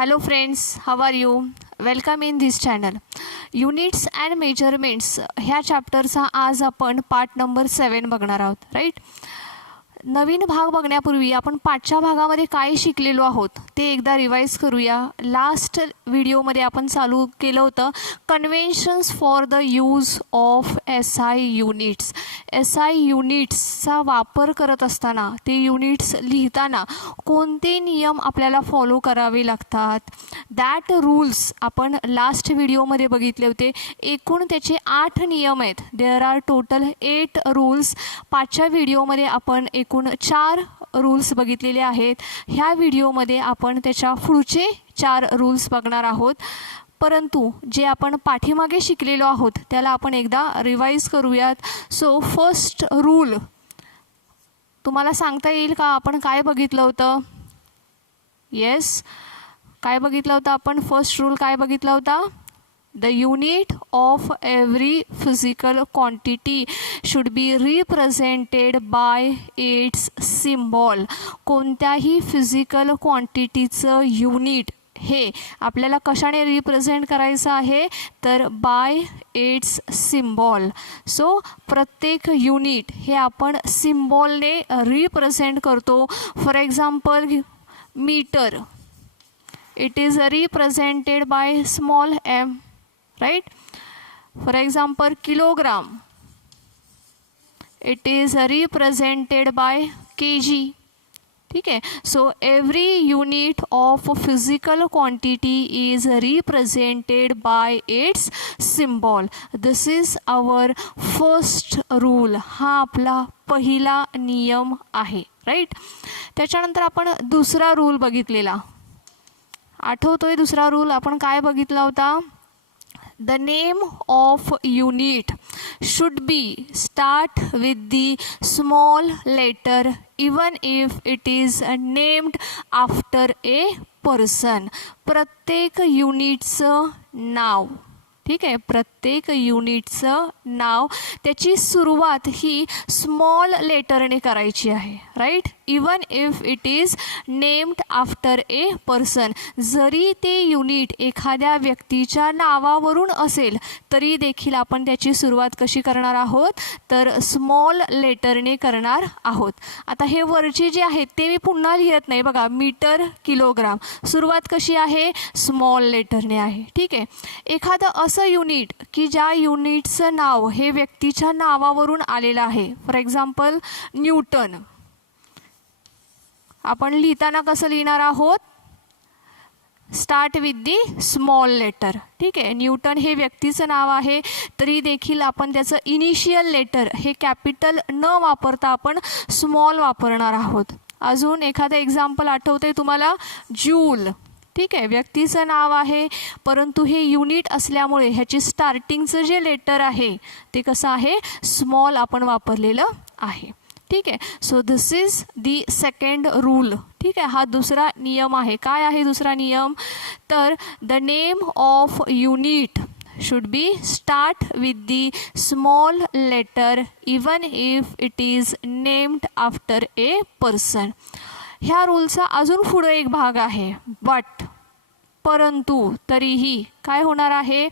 Hello friends, how are you? Welcome in this channel. Units and measurements ह्या चॅप्टरचा आज आपण part number 7 बघणार आहोत, राईट. नवीन भाग बघण्यापूर्वी आपण पाठच्या भागामध्ये काय शिकलेलो आहोत ते एकदा रिवाइज करूया. लास्ट व्हिडिओमध्ये आपण चालू केलं होतं conventions for the use of SI units. SI युनिट्सचा वापर करत असताना ते युनिट्स लिहिताना कोणते नियम आपल्याला फॉलो करावे लागतात, दॅट रूल्स आपण लास्ट व्हिडिओमध्ये बघितले होते. एकूण त्याचे 8 नियम आहेत. There are total 8 rules. पाचच्या व्हिडिओमध्ये आपण एकूण 4 रूल्स बघितलेले आहेत. ह्या व्हिडिओमध्ये आपण त्याच्या पुढचे 4 रूल्स बघणार आहोत. परंतु जे आपण पाठीमागे शिकलेलो आहोत त्याला आपण एकदा रिवाइज करूयात. सो फर्स्ट रूल तुम्हाला सांगता येईल का आपण काय बघितलं होतं? येस, काय बघितलं होतं आपण? फर्स्ट रूल काय बघितला होता? The unit of every physical quantity should be represented by its symbol. कोणत्याही फिजिकल क्वांटिटीचं युनिट हे आपल्याला कशाने रिप्रेझेंट करायचं आहे? तर बाय इट्स सिम्बॉल. सो प्रत्येक युनिट हे आपण सिम्बॉलने रिप्रेझेंट करतो. For example metre, it is represented by small m, right? For example kilogram, it is represented by kg. ठीक है. So every unit of physical quantity is represented by its symbol. This is our first rule. हा आपला पहिला नियम आहे, right. त्याच्यानंतर आपण दुसरा रूल बघितलेला, आठवतोय? दुसरा रूल आपण काय बघितला होता? The name of unit should be start with the small letter even if it is named after a person. प्रत्येक युनिटचं नाव, ठीक आहे, प्रत्येक युनिटचं नाव त्याची सुरुवात ही स्मॉल लेटरने करायची आहे, right. Even if it is named after a person. जरी ते युनिट एखाद्या व्यक्तीच्या नावावरून असेल तरी देखील आपण त्याची सुरुवात कशी करणार आहोत? तर स्मॉल लेटरने करणार आहोत. आता हे वरचे जे आहेत ते मी पुन्हा लिहित नाही बघा. मीटर, किलोग्राम, सुरुवात कशी आहे? स्मॉल लेटरने आहे, ठीक आहे. एखादं असं युनिट की ज्या युनिटचं नाव हे व्यक्तीच्या नावावरून आलेलं आहे. फॉर एक्झाम्पल न्यूटन, आपण लिहिताना कसं लिहिणार आहोत? Start with the small letter, ठीक आहे. न्यूटन हे व्यक्तीचं नाव आहे तरी देखील आपण त्याचं इनिशियल लेटर हे कॅपिटल न वापरता आपण स्मॉल वापरणार आहोत. अजून एखादं एक्झाम्पल आठवतंय तुम्हाला? जूल, ठीक आहे, व्यक्तीचं नाव आहे परंतु हे युनिट असल्यामुळे ह्याची स्टार्टिंगचं जे लेटर आहे ते कसं आहे? स्मॉल आपण वापरलेलं आहे, ठीक आहे. So this is the second rule, ठीक आहे. हा दुसरा नियम आहे. काय आहे दुसरा नियम? तर the name of unit should be start with the small letter even if it is named after a person. ह्या रूलचा अजून पुढे एक भाग आहे, बट, परंतु, तरीही काय होणार आहे?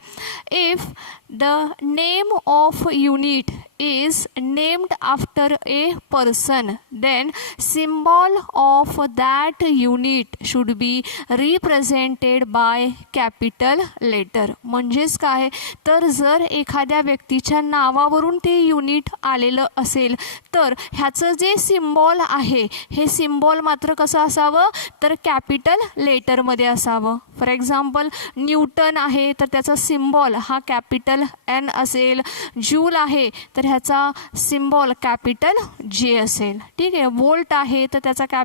If the name of unit is named after a person then symbol of that unit should be represented by capital letter. म्हणजेच काय? तर जर एखाद्या व्यक्तीच्या नावावरून ते युनिट आलेलं असेल तर ह्याचं जे सिम्बॉल आहे हे सिम्बॉल मात्र कसं असावं? तर कॅपिटल लेटरमध्ये असावं. फॉर एक्झाम्पल न्यूटन आहे तर त्याचा सिम्बॉल हा कॅपिटल N असेल. जूल आहे तर ह्याचा सिम्बॉल कॅपिटल J असेल, ठीक आहे. वोल्ट आहे तर त्याचा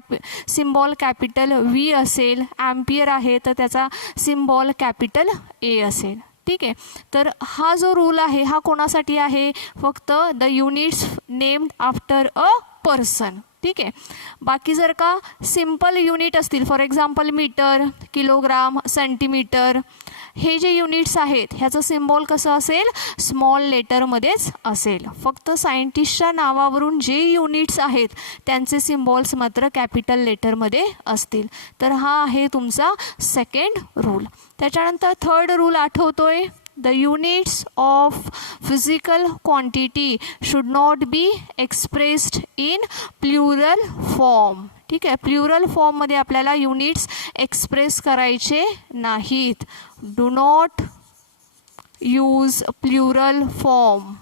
सिम्बॉल कॅपिटल V असेल. ॲम्पियर आहे तर त्याचा सिम्बॉल कॅपिटल A असेल, ठीक आहे. तर हा जो रूल आहे हा कोणासाठी आहे? फक्त the units named after a person, ठीक आहे. बाकी जर का सिम्पल युनिट असतील, for example metre, kilogram, centimetre, हे जे युनिट्स आहेत ह्याचं सिम्बॉल कसं असेल, स्मॉल लेटरमध्येच असेल. फक्त सायंटिस्टच्या नावावरून जे युनिट्स आहेत त्यांचे सिम्बॉल्स मात्र कॅपिटल लेटरमध्ये असतील. तर हा आहे तुमचा सेकंड रूल. त्याच्यानंतर थर्ड रूल आठवतोय, the units of physical quantity should not be expressed in plural form. ठीक आहे, प्लुरल फॉर्ममध्ये आपल्याला युनिट्स एक्सप्रेस करायचे नाहीत. Do not use plural form.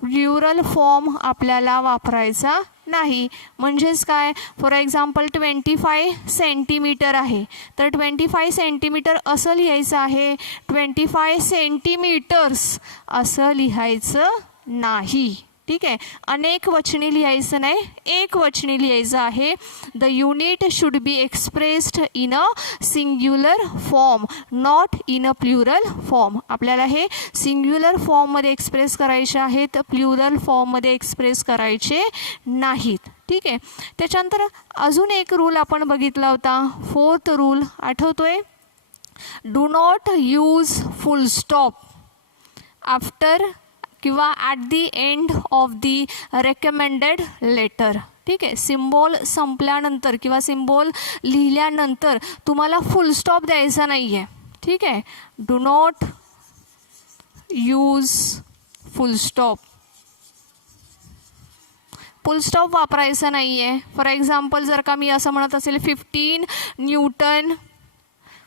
Plural form आपल्याला वापरायचा नाही. म्हणजेच काय, फॉर एक्झाम्पल 25 सेंटीमीटर आहे तर 25 सेंटीमीटर असं लिहायचं आहे, 25 सेंटीमीटर्स असं लिहायचं नाही. ठीक आहे, अनेक वचनी लिहायचं नाही, एक वचनी लिहायचं आहे. The unit should be expressed in a singular form, not in a plural form. आपल्याला हे सिंग्युलर फॉर्ममध्ये एक्सप्रेस करायचे आहेत, प्लुरल फॉर्ममध्ये एक्सप्रेस करायचे नाहीत. ठीक आहे, त्याच्यानंतर अजून एक रूल आपण बघितला होता, फोर्थ रूल आठवतोय, do not use full stop after किंवा at the end of the recommended letter. ठीक आहे, सिम्बॉल संपल्यानंतर किंवा सिम्बॉल लिहिल्यानंतर तुम्हाला फुल स्टॉप द्यायचा नाही आहे. ठीक आहे, do not use full stop. Full stop वापरायचा नाही आहे. फॉर एक्झाम्पल जर का मी असं म्हणत असेल 15 Newton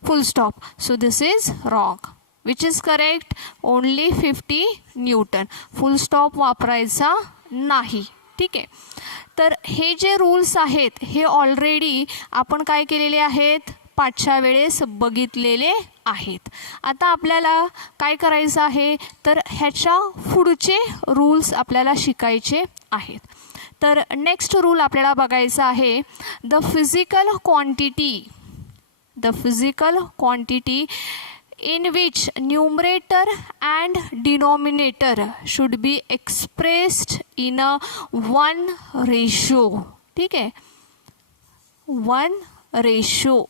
full stop, so this is wrong. Which is correct, only 50 Newton. Full stop वापरायचा नाही. ठीक आहे, तर हे जे रूल्स आहेत हे ऑलरेडी आपण काय केलेले आहेत, पाठच्या वेळेस बघितलेले आहेत. आता आपल्याला काय करायचं आहे, तर ह्याच्या पुढचे रूल्स आपल्याला शिकायचे आहेत. तर नेक्स्ट रूल आपल्याला बघायचा आहे, the physical quantity in which numerator and denominator should be expressed in a 1 ratio. ठीक आहे, 1 ratio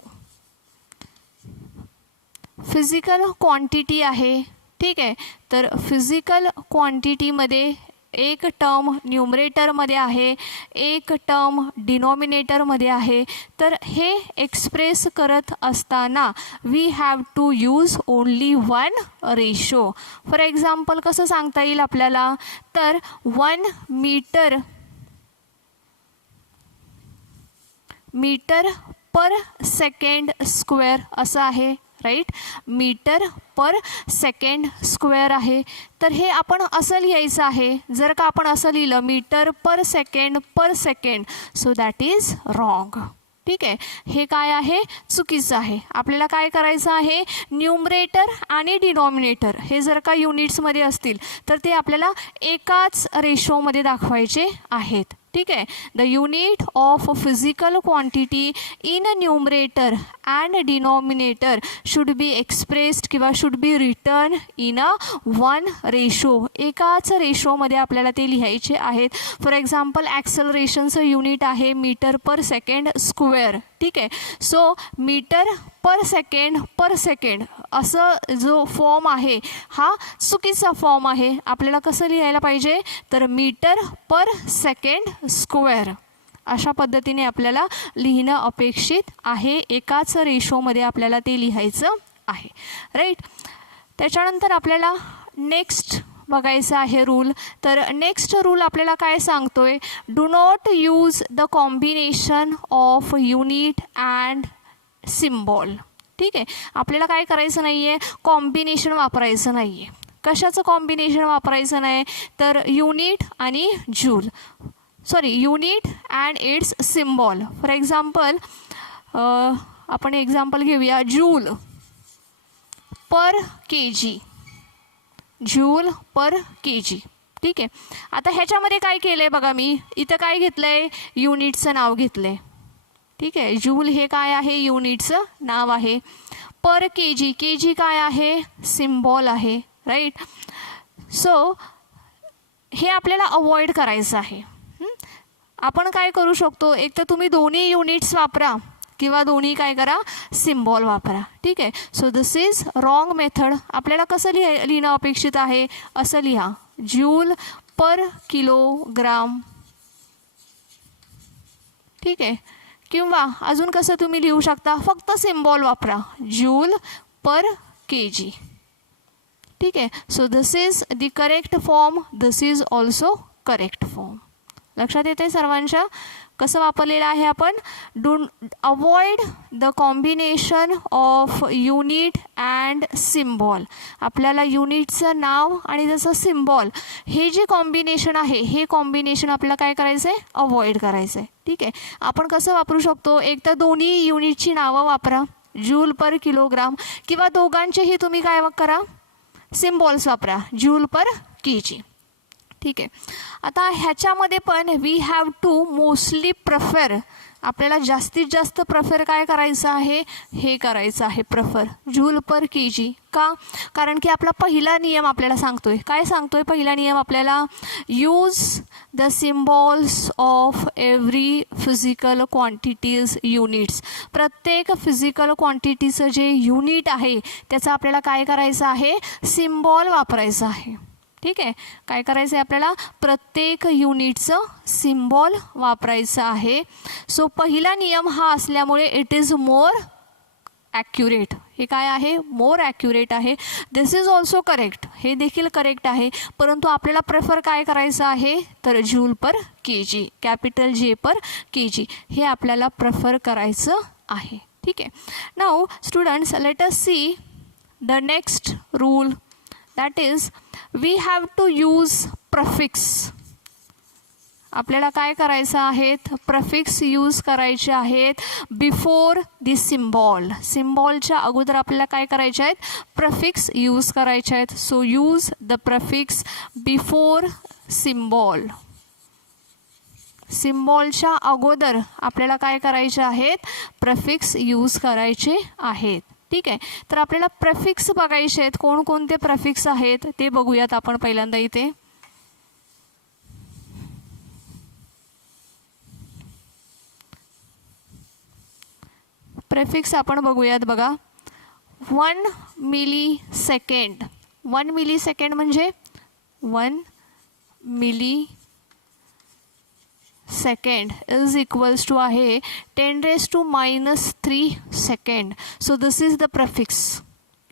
फिजिकल क्वांटिटी आहे. ठीक आहे, तर फिजिकल क्वांटिटीमध्ये एक टर्म न्यूमरेटरमध्ये आहे, एक टर्म डिनॉमिनेटरमध्ये आहे. तर हे एक्सप्रेस करत असताना we have to use only 1 ratio. For example कसं सांगता येईल आपल्याला, तर 1 मीटर पर सेकंड स्क्वेअर असं आहे. Right, metre per second square आहे. तर हे आपण असं लिहायचं आहे. जर का आपण असं लिहिलं metre per second, so that is wrong. ठीक आहे, हे काय आहे, चुकीचं आहे. आपल्याला काय करायचं आहे, न्यूमरेटर आणि डिनॉमिनेटर हे जर का युनिट्समध्ये असतील तर ते आपल्याला एकाच रेशोमध्ये दाखवायचे आहेत. ठीक आहे, the unit of physical quantity in numerator and denominator should be expressed किंवा should be return in a 1 ratio. एकाच रेशोमध्ये आपल्याला ते लिहायचे आहेत. फॉर एक्झाम्पल ॲक्सलरेशनचं युनिट आहे मीटर पर सेकंड स्क्वेअर. ठीक आहे, सो मीटर पर सेकंड असं जो फॉर्म आहे हा चुकीचा फॉर्म आहे. आपल्याला कसं लिहायला पाहिजे, तर मीटर पर सेकंड स्क्वेअर अशा पद्धतीने आपल्याला लिहिणं अपेक्षित आहे. एकाच रेशोमध्ये आपल्याला ते लिहायचं आहे. राईट, त्याच्यानंतर आपल्याला नेक्स्ट बघायचं आहे रूल. तर नेक्स्ट रूल आपल्याला काय सांगतोय, do not use the combination of unit and symbol. ठीक आहे, आपल्याला काय करायचं नाही आहे, कॉम्बिनेशन वापरायचं नाही आहे. कशाचं कॉम्बिनेशन वापरायचं नाही, तर युनिट आणि joule, unit and it's symbol. For example आपण एक्झाम्पल घेऊया, जूल पर केजी. ठीक आहे, आता ह्याच्यामध्ये काय केलं आहे बघा, मी इथं काय घेतलं आहे, युनिटचं नाव घेतलं आहे. ठीक आहे, जूल हे काय आहे, युनिटचं नाव आहे. पर केजी काय आहे, सिम्बॉल आहे. राईट, सो हे आपल्याला अवॉइड करायचं आहे. आपण काय करू शकतो, एक तर तुम्ही दोन्ही युनिट्स वापरा किंवा दोन्ही काय करा, सिम्बॉल वापरा. ठीक आहे. So this is wrong method. आपल्याला कसं लिहिणं अपेक्षित आहे, असं लिहा, जूल पर किलोग्राम. ठीक आहे. किंवा अजून कसं तुम्ही लिहू शकता, फक्त सिम्बॉल वापरा, जूल पर केजी. ठीक आहे. So this is the correct form, this is also correct form. लक्षात येते सर्वांच्या कसं वापरलेलं आहे आपण. Do avoid the combination of unit and symbol. आपल्याला युनिटचं नाव आणि त्याचं सिम्बॉल हे जे कॉम्बिनेशन आहे, हे कॉम्बिनेशन आपल्याला काय करायचं आहे, अवॉइड करायचं आहे. ठीक आहे. आपण कसं वापरू शकतो, एक तर दोन्ही युनिटची नावं वापरा, जूल पर किलोग्राम, किंवा दोघांचेही तुम्ही काय करा, सिम्बॉल्स वापरा, जूल पर केजी. ठीक आहे. आता ह्याच्यामध्ये पण we have to mostly prefer, आपल्याला जास्तीत जास्त प्रेफर काय करायचं आहे, हे करायचं आहे प्रेफर जूल पर केजी. का? कारण की आपला पहिला नियम आपल्याला सांगतोय, काय सांगतोय पहिला नियम आपल्याला, use the symbols of every physical quantities units. प्रत्येक फिजिकल क्वांटिटीचं जे युनिट आहे त्याचं आपल्याला काय करायचं आहे, सिम्बॉल वापरायचं आहे. ठीक आहे. काय करायचं आहे आपल्याला, प्रत्येक युनिटचं सिम्बॉल वापरायचं आहे. सो पहिला नियम हा असल्यामुळे इट इज मोर ॲक्युरेट. हे काय आहे, मोर ॲक्युरेट आहे. दिस इज ऑल्सो करेक्ट, हे देखील करेक्ट आहे. परंतु आपल्याला प्रेफर काय करायचं आहे, तर जूल पर केजी, कॅपिटल जे पर केजी, हे आपल्याला प्रेफर करायचं आहे. ठीक आहे. Now students, let us see the next rule, that is we have to use prefix. आपल्याला काय करायचं आहेत, प्रफिक्स यूज करायचे आहेत बिफोर दी सिम्बॉल. सिम्बॉलच्या अगोदर आपल्याला काय करायचे आहेत, प्रफिक्स यूज करायचे आहेत. So use the prefix before symbol. सिम्बॉलच्या अगोदर आपल्याला काय करायचे आहेत, प्रफिक्स यूज करायचे आहेत. ठीक आहे. तर आपल्याला प्रेफिक्स बघायचे आहेत, कोणकोणते प्रेफिक्स आहेत ते बघूयात आपण पहिल्यांदा इथे. प्रेफिक्स आपण बघूयात बघा. 1 मिली सेकंड. 1 मिली सेकंड म्हणजे 1 milli second is equals to आहे 10⁻³ second. So this is the prefix.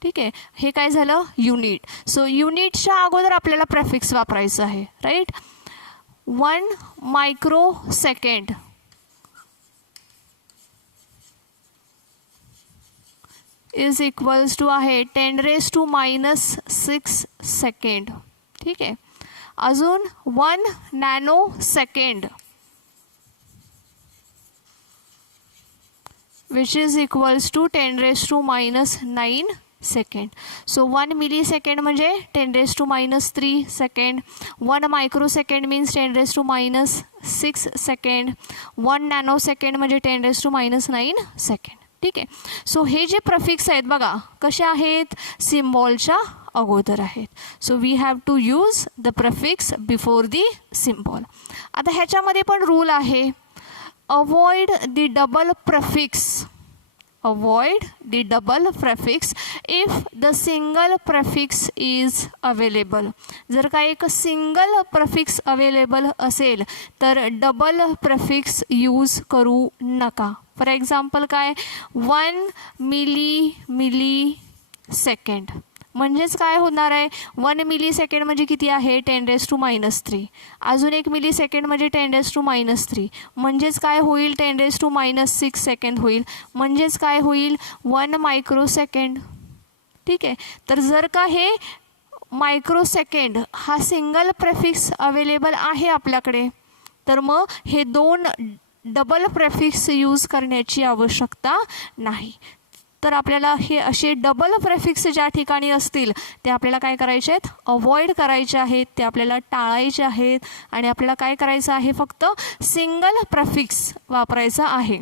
ठीक आहे. हे काय झालं, युनिट. सो युनिटच्या अगोदर आपल्याला प्रेफिक्स वापरायचं आहे, right. 1 micro second is equals to आहे 10⁻⁶ सेकंड. ठीक आहे. अजून 1 nano second which is equals to 10⁻⁹ second. So 1 milli second म्हणजे 10⁻³ second. 1 micro second means 10⁻⁶ second. 1 nano second म्हणजे 10⁻⁹ सेकंड. ठीक आहे. सो हे जे प्रफिक्स आहेत बघा कसे आहेत, सिम्बॉलच्या अगोदर आहेत. So we have to use the prefix before the symbol. आता ह्याच्यामध्ये पण रूल आहे, avoid the double prefix. Avoid the double prefix if the single prefix is available. जर का एक सिंगल प्रफिक्स अवेलेबल असेल तर डबल प्रफिक्स यूज करू नका. फॉर एक्झाम्पल काय, 1 मिली सेकंड म्हणजेच काय होणार आहे, 1 मिली सेकंड म्हणजे किती आहे, 10⁻⁻3. अजून 1 मिली सेकंड म्हणजे 10⁻⁻3 म्हणजेच काय होईल, 10⁻⁶ सेकंड होईल. म्हणजेच काय होईल, 1 मायक्रो सेकंड. ठीक आहे. तर जर का हे मायक्रो सेकंड हा सिंगल प्रेफिक्स अवेलेबल आहे आपल्याकडे, तर मग हे 2 डबल प्रेफिक्स यूज करण्याची आवश्यकता नाही. तर आपल्याला हे असे डबल प्रेफिक्स ज्या ठिकाणी असतील ते आपल्याला काय करायचे आहेत, अवॉइड करायचे आहेत, ते आपल्याला टाळायचे आहेत. आणि आपल्याला काय करायचं आहे, फक्त सिंगल प्रेफिक्स वापरायचा आहे.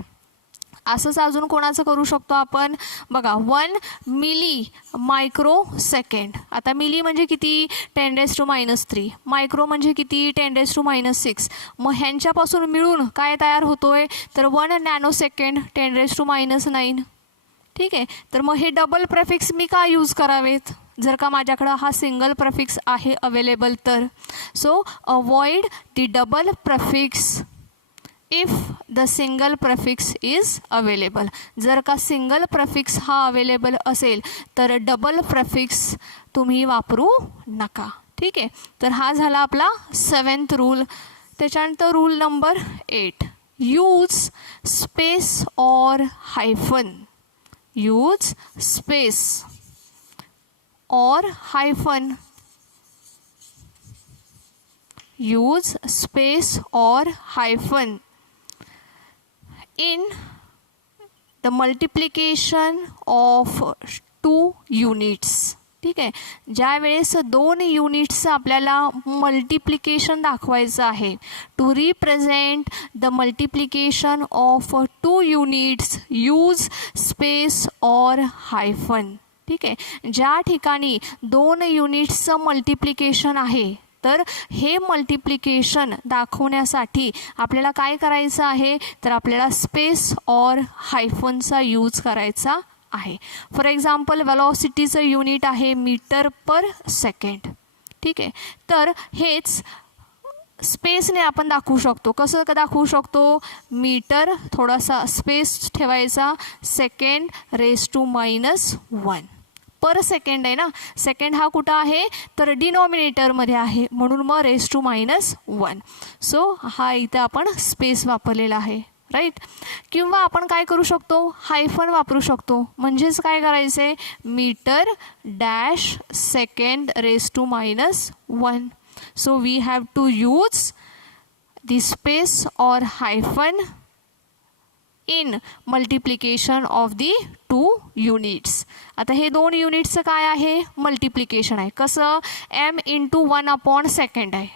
असंच अजून कोणाचं करू शकतो आपण बघा 1 मिली मायक्रो सेकंड. आता मिली म्हणजे किती 10⁻³ मायक्रो म्हणजे किती 10⁻⁶. मग ह्यांच्यापासून मिळून काय तयार होतोय तर 1 नॅनो सेकंड 10⁻⁹. ठीक आहे. तर मग हे डबल प्रेफिक्स मी का यूज करावेत जर का माझ्याकडं हा सिंगल प्रेफिक्स आहे अवेलेबल तर. So avoid the double prefix if the single prefix is available. जर का सिंगल प्रेफिक्स हा अवेलेबल असेल तर डबल प्रेफिक्स तुम्ही वापरू नका. ठीक आहे. तर हा झाला आपला 7th रूल. त्याच्यानंतर rule number 8 use space or hyphen. Use space or hyphen. Use space or hyphen in the multiplication of 2 units. ठीक आहे. ज्या वेळेस 2 युनिट्स आपल्याला मल्टिप्लिकेशन दाखवायचं आहे to represent the multiplication of 2 units use space or hyphen. ठीक आहे. ज्या ठिकाणी 2 युनिट्सचं मल्टिप्लिकेशन आहे तर हे मल्टिप्लिकेशन दाखवण्यासाठी आपल्याला काय करायचं आहे तर आपल्याला स्पेस ऑर हायफनचा यूज करायचा आहे. फॉर एक्झाम्पल वेलॉसिटीचं युनिट आहे मीटर पर सेकंड. ठीक आहे. तर हेच स्पेसने आपण दाखवू शकतो. कसं दाखवू शकतो मीटर थोडासा स्पेस ठेवायचा (10⁻⁻1 पर सेकंड आहे ना. सेकंड हा कुठं आहे तर डिनॉमिनेटरमध्ये आहे म्हणून मग (10⁻⁻1). सो हा इथं आपण स्पेस वापरलेला आहे राईट. किंवा आपण काय करू शकतो हायफन वापरू शकतो. म्हणजेच काय करायचं आहे metre dash second (10⁻⁻1). So we have to use the space or hyphen in multiplication of the 2 units. आता हे 2 युनिट्सचं काय आहे मल्टिप्लिकेशन आहे. कसं m/1/2 आहे.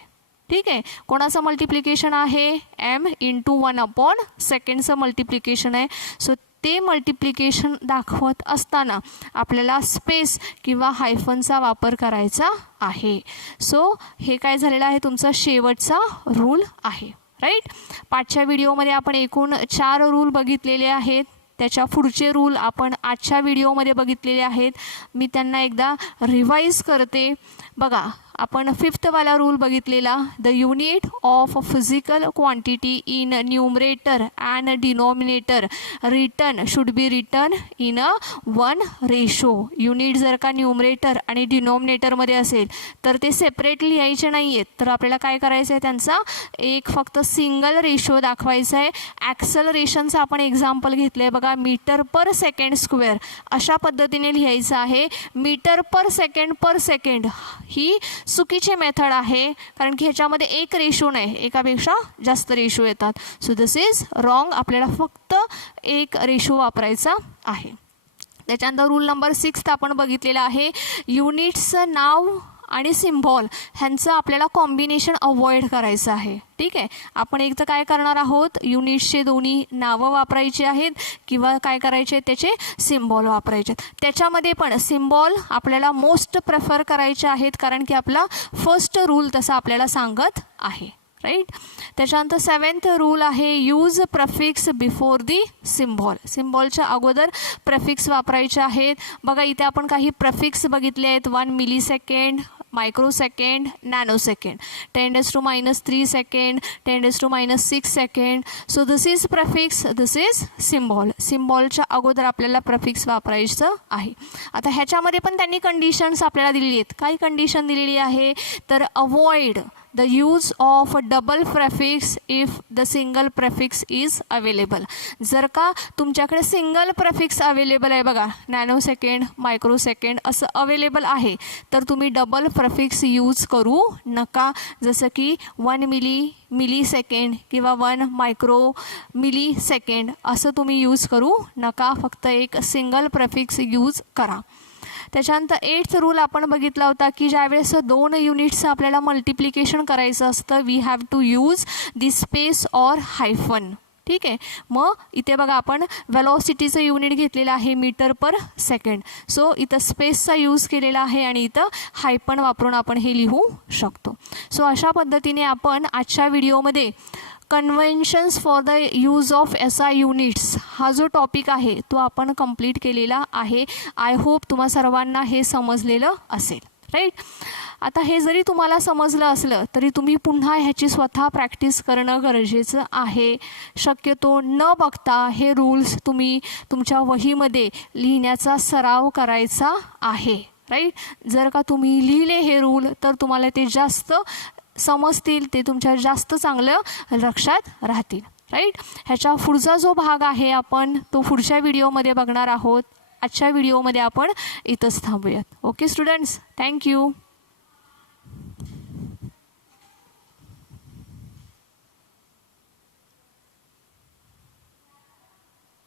ठीक आहे. कोणाचं मल्टिप्लिकेशन आहे m/1/2 मल्टिप्लिकेशन आहे. सो ते मल्टिप्लिकेशन दाखवत असताना आपल्याला स्पेस किंवा हायफनचा वापर करायचा आहे. सो हे काय झालेलं आहे तुमचा शेवटचा रूल आहे राईट. पाठच्या व्हिडिओमध्ये आपण एकूण 4 रूल बघितलेले आहेत. त्याच्या पुढचे रूल आपण आजच्या व्हिडिओमध्ये बघितलेले आहेत. मी त्यांना एकदा रिवाईज करते. बघा आपण 5th वाला रूल बघितलेला the unit of physical quantity in numerator and denominator return should be return in a 1 ratio. Unit जर का न्यूमरेटर आणि डिनॉमिनेटरमध्ये असेल तर ते सेपरेटली लिहायचे नाही आहेत. तर आपल्याला काय करायचं आहे त्यांचा एक फक्त सिंगल रेशो दाखवायचा आहे. ॲक्सलरेशनचं आपण एक्झाम्पल घेतलं आहे बघा मीटर पर सेकंड स्क्वेअर अशा पद्धतीने लिहायचं आहे. मीटर पर सेकंड ही चुकीची मेथड आहे कारण की ह्याच्यामध्ये एक रेशो नाही एकापेक्षा जास्त रेशो येतात. So this is wrong. आपल्याला फक्त एक रेशो वापरायचा आहे. त्याच्यानंतर रूल नंबर 6 आपण बघितलेला आहे युनिट्सचं नाव आणि सिम्बॉल ह्यांचं आपल्याला कॉम्बिनेशन अवॉइड करायचं आहे. ठीक आहे. आपण एक तर काय करणार आहोत युनिट्सचे दोन्ही नावं वापरायची आहेत किंवा काय करायचे आहेत त्याचे सिम्बॉल वापरायचे आहेत. त्याच्यामध्ये पण सिम्बॉल आपल्याला मोस्ट प्रेफर करायचे आहेत कारण की आपला फर्स्ट रूल तसा आपल्याला सांगत आहे राईट. त्याच्यानंतर 7th रूल आहे use prefix before the symbol. सिम्बॉलच्या अगोदर प्रेफिक्स वापरायचे आहेत. बघा इथे आपण काही प्रेफिक्स बघितले आहेत 1 millisecond microsecond nanosecond 10⁻³ second 10⁻�6 second. So this is prefix this is symbol. सिम्बॉलच्या अगोदर आपल्याला प्रेफिक्स वापरायचं आहे. आता ह्याच्यामध्ये पण त्यांनी कंडिशन्स आपल्याला दिलेली आहेत. काय कंडिशन दिलेली आहे तर avoid the use of double prefix if the single prefix is available. जर का तुमच्याकडे सिंगल प्रेफिक्स अवेलेबल आहे बघा नॅनोसेकंड मायक्रोसेकंड असं अवेलेबल आहे तर तुम्ही डबल प्रेफिक्स यूज करू नका. जसं की 1 मिलीसेकंड किंवा 1 मायक्रो मिलीसेकंड असं तुम्ही यूज करू नका. फक्त एक सिंगल प्रेफिक्स यूज करा. त्याच्यानंतर 8th रूल आपण बघितला होता की ज्यावेळेस 2 युनिट्सचं आपल्याला मल्टिप्लिकेशन करायचं असतं we have to use the space or hyphen. ठीक आहे. मग इथे बघा आपण वेलॉसिटीचं युनिट घेतलेलं आहे मीटर पर सेकंड. सो इथं स्पेसचा यूज केलेला आहे आणि इथं हायपन वापरून आपण हे लिहू शकतो. सो अशा पद्धतीने आपण आजच्या व्हिडिओमध्ये conventions for the use of SI units हा जो टॉपिक आहे तो आपण कंप्लीट केलेला आहे. आय होप तुम्हा सर्वांना हे समजलेलं असेल, राईट. आता हे जरी तुम्हाला समजलं असलं तरी तुम्ही पुन्हा ह्याची स्वतः प्रॅक्टिस करणं गरजेचं आहे. शक्यतो न बघता हे रूल्स तुम्ही तुमच्या वहीमध्ये लिहिण्याचा सराव करायचा आहे, राईट. जर का तुम्ही लिहिले हे रूल तर तुम्हाला ते जास्त समजतील, ते तुमच्या जास्त चांगलं लक्षात राहतील, राईट. ह्याच्या पुढचा जो भाग आहे आपण तो पुढच्या व्हिडिओमध्ये बघणार आहोत. आजच्या व्हिडिओमध्ये आपण इथंच थांबूयात. Okay students, thank you.